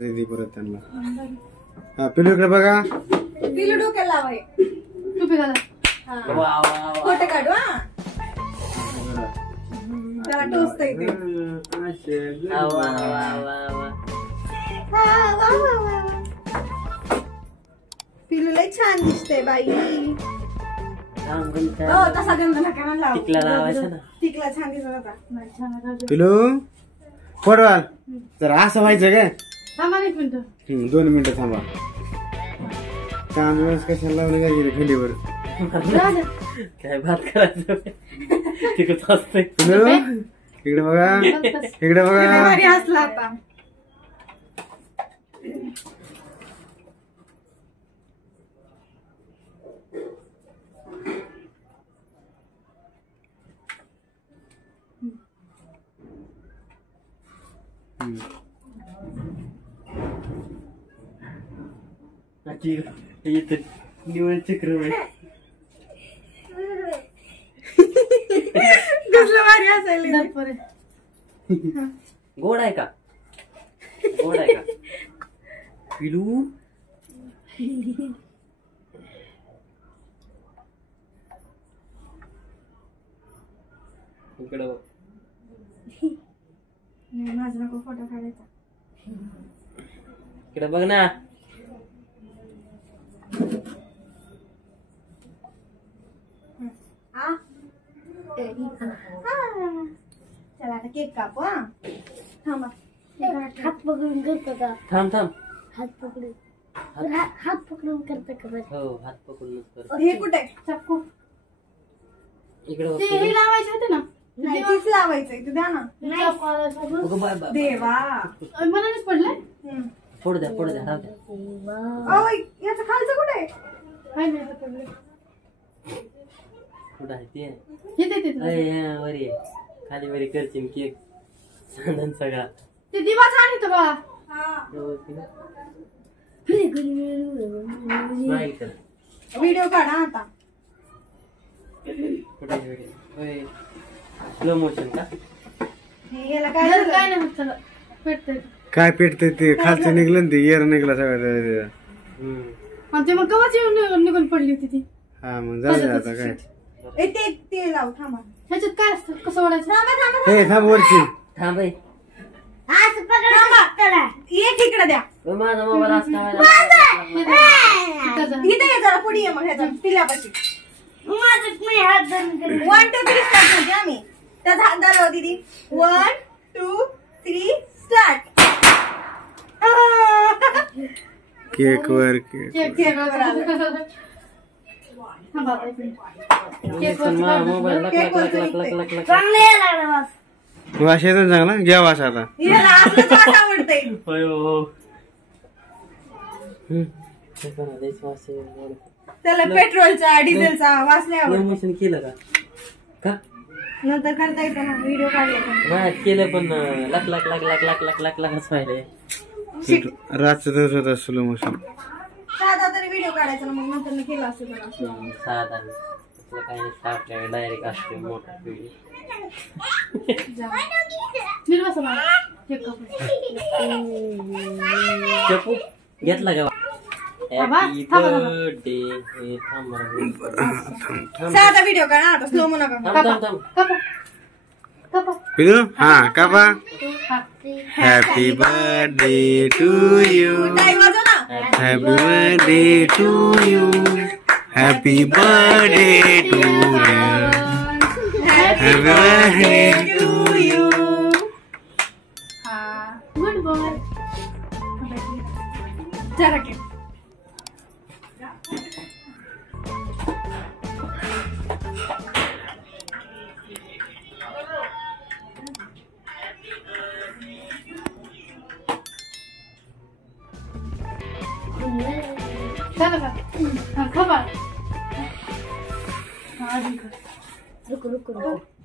दे परत त्यांना. हा पिलू इकडे बघा. पिलू डोक्याला लावाय. तू पिला. फोटो काढू. हा त्याला टोचता येते. पिलू लय छान दिसते बाई. तसा गंध नका म्हणला. टिकला छान दिसत होता. पिलू पडवाल जर असं व्हायचं काय. थांबा 1 मिनिट. 2 मिनिटं थांबा. कांदा कशाला लावलं काय गेलं खालीवर. काय भात करायचं तिकडच असतंय. पिलू इकडे बघा. इकडे बघा. भारी हसला आता. निवड चक्र कसलं भारी हसायला. गोड आहे का. गोड आहे का पिलू. इकडं माझा नको फोटो काढायचा. इकडे बघ ना. चला आता केक कापू. हा थांबा. हात पकडून करतो का. थांब थांब. हात पकडून हात पकडून करतो का. हो हात पकडून कर. हे कुठे चाकू. इकडे ते हे लावायचे होते ना. नाही तीच लावायचंय. तू द्या ना. देवा मनानेच पडलंय. फोड द्या फोड द्या. राहू द्या. याचं खालचं कुठे. काय नाही पडलंय. कुठं आहे ते. येते वरी खाली वरी करशील केक साधन सगळा. ते दिवा छान येतो बा. व्हिडिओ काढा आता. कुठे स्लो मोशन का. याला काय झालं. काय नाही होत. पेटतंय. काय पेटतंय ते खालचं निघलं ना. ते एअर निघला सगळं. आणि ते मग कवाच येऊन निघून पडली होती ती. हा मग जाऊ आता काय. ते लाव. थांबा. ह्याच्यात काय असतं कसं ओढायचं. हे थांब वरची. थांब बाई. एक इकडे द्या. माझा मोबाईल असता. इथे ये जरा पुढे ये. मग ह्याचा पिल्यापाशी 1 2 3 स्टार्ट म्हणजे आम्ही त्याचा हात धरव दीदी. 1 2 3 स्टार्ट. केक वर केक. केक वगैरे आलं. मोबाईल लक लक लक लक लक लक लक. वास येतो चांगला. घ्या वास आता. हिला असलंच वास आवडतंय. त्याला पेट्रोलचा डिझेलचा वास नाही आवडत. प्रमोशन केलं का. का नंतर करता येतं ना. व्हिडिओ काढले नाही केलं पण लक लक लक लक लक लक लक लकच व्हायलंय. रातचं तसं होतं स्लो मोशन. साधा तरी व्हिडिओ काढायचा ना. मग नंतर केलं असं जरा. साधा काही नाही. आपल्याकडे डायरेक्ट असते मोठा व्हिडिओ. चपू घेतला का. Happy birthday. साधा व्हिडिओ काढा आता. स्लो म्हणा. थांब थांब थांब. पिलू हा कापा. Happy birthday to you. Happy birthday to you. Happy birthday to you. Happy birthday to you. Good boy. जरा की झालं का. खबर. रुको रुको रुको.